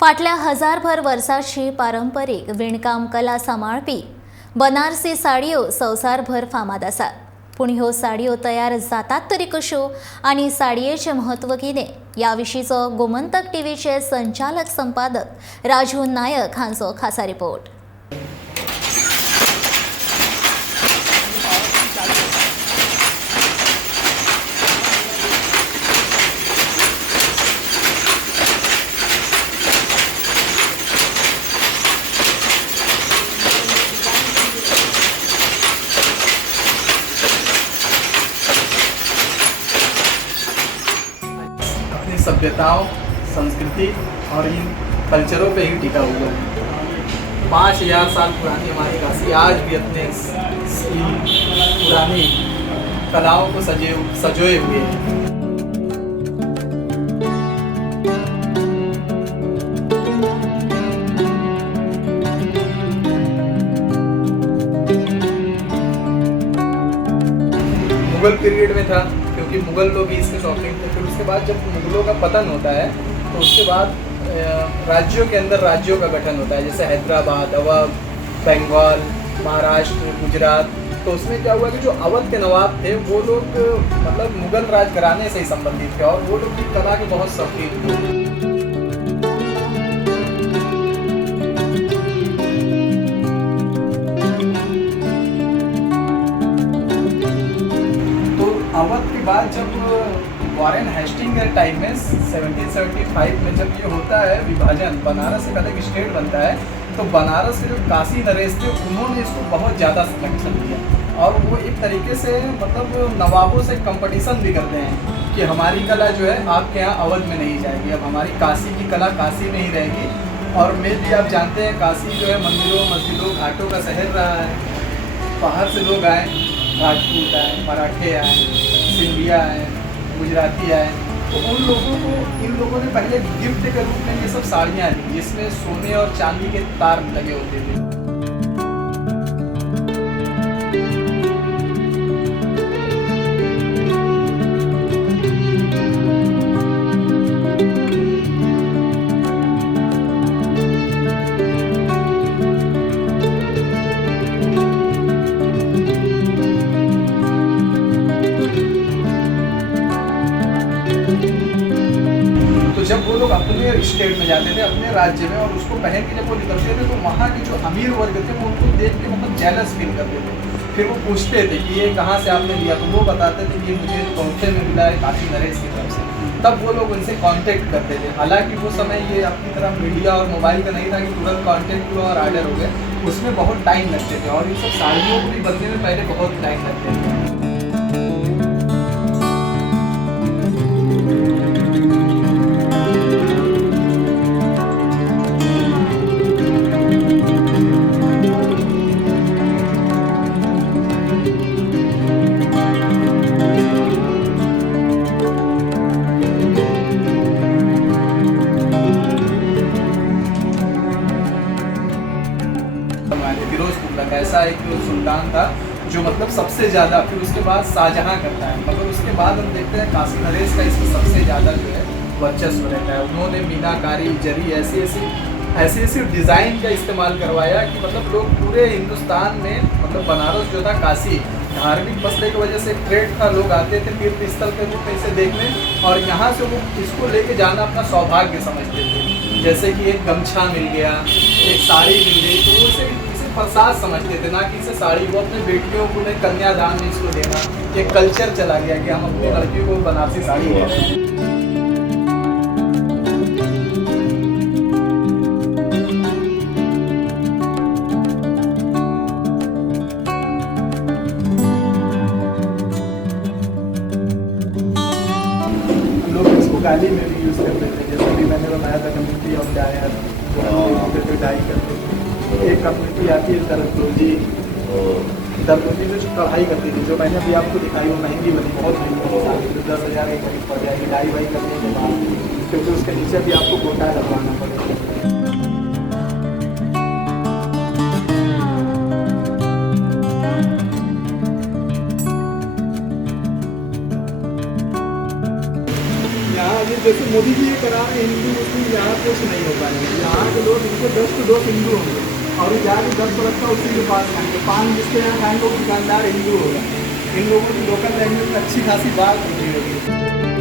फाटल्या हजारभर वर्सांची पारंपरीक विणकाम कला सांबाळपी बनारसी साडयो संवसारभर फामाद आसात. पूण ह्यो साडयो तयार जातात तरी कश्यो आनी साडयेचें म्हत्व कितें ह्या विशींचो गोमंतक टीव्हीचे संचालक संपादक राजू नायक हांचो खासा रिपोर्ट. अपनी सभ्यताओं, संस्कृति और इन कल्चरों पे ही टिका हुआ है. 5000 साल पुरानी हमारी काशी आज भी अपने पुरानी कलाओं को सजोए हुए है. मुगल पीरियड में था, क्योंकि मुगल लोग ही इसके शौकीन थे. फिर उसके बाद जब मुगलों का पतन होता है तो उसके बाद राज्यों के अंदर राज्यों का गठन होता है, जैसे हैदराबाद, अवध, बंगाल, महाराष्ट्र, गुजरात. तो उसमें क्या हुआ कि जो अवध के नवाब थे वो लोग मतलब मुगल राजघराने से ही संबंधित थे और वो लोग भी कला के बहुत शौकीन थे. अवध के बाद जब वॉरेन हेस्टिंग के टाइम में 1775 में जब ये होता है विभाजन, बनारस एक अलग स्टेट बनता है, तो बनारस के जो काशी नरेश थे उन्होंने इसको बहुत ज़्यादा संरक्षण दिया और वो एक तरीके से मतलब नवाबों से कंपटीशन भी करते हैं कि हमारी कला जो है आपके यहाँ अवध में नहीं जाएगी, अब हमारी काशी की कला काशी में ही रहेगी. और में भी आप जानते हैं काशी जो है मंदिरों मस्जिदों घाटों का शहर रहा है. बाहर से लोग आए, राजपूत आए, मराठे आए, सिंधिया आए, गुजराती आए, तो उन लोगों को इन लोगों ने पहले गिफ्ट के रूप में ये सब साड़ियाँ दी जिसमें सोने और चांदी के तार लगे होते थे. जब वो लोग अपने स्टेट में जाते थे, अपने राज्य में, और उसको पहन के जब वो निकलते थे तो वहाँ के जो अमीर वर्ग थे वो उनको देख के मतलब जेलस फील करते थे. फिर वो पूछते थे कि ये कहाँ से आपने लिया, तो वो बताते थे कि ये मुझे तोहफे में मिला है काशी नरेश की तरफ से. तब वो लोग उनसे कांटेक्ट करते थे. हालांकि वो समय ये अपनी तरह मीडिया और मोबाइल का नहीं था कि तुरंत कांटेक्ट हुआ और आर्डर हो गए. उसमें बहुत टाइम लगते थे और ये सब साड़ियों को भी बनने में पहले बहुत टाइम लगते थे. ऐसा एक सुल्तान था जो मतलब सबसे ज़्यादा, फिर उसके बाद शाहजहां करता है, मगर उसके बाद हम देखते हैं काशी नरेश का इसमें सबसे ज़्यादा जो है वर्चस्व रहता है. उन्होंने मीनाकारी, जरी ऐसी डिज़ाइन का इस्तेमाल करवाया कि मतलब लोग पूरे हिंदुस्तान में मतलब बनारस जो था काशी धार्मिक मसले की वजह से ट्रेड था, लोग आते थे तीर्थ स्थल के रूप में इसे देखने और यहाँ से वो इसको लेके जाना अपना सौभाग्य समझते थे. जैसे कि एक गमछा मिल गया, एक साड़ी मिल गई, तो वो इसे प्रसाद समझते थे, ना कि इसे साड़ी. वो अपने बेटियों को उन्हें कन्यादान में इसको देना एक कल्चर चला गया कि हम अपनी लड़कियों को बनारसी साड़ी दे रहे हैं. लोग इसको गाली में भी यूज़ करते थे, जैसे कि मैंने बताया था कम्युनिटी ऑफ डायर डाई करते. एक कम्युनिटी आती है दरदोजी जो कढ़ाई करती थी, जो मैंने अभी आपको दिखाई वो महंगी बनी, बहुत महंगी, 10,000 के करीब पड़ जाएगी डाई वाई करने के बाद, क्योंकि उसके नीचे भी आपको गोटा लगवाना पड़ेगा. यहाँ अभी जैसे मोदी जी ये करा रहे हैं हिंदू मुस्लिम, यहाँ कुछ नहीं हो पाएंगे। यहाँ के लोग इनके 10 to 2 हिंदू होंगे और यहाँ के 10 बरस का उसी के पास खाएंगे। पान जिसके यहाँ खाएंगे वो दुकानदार हिंदू होगा। इन लोगों की लोकल लैंग्वेज में अच्छी खासी बात होती होगी।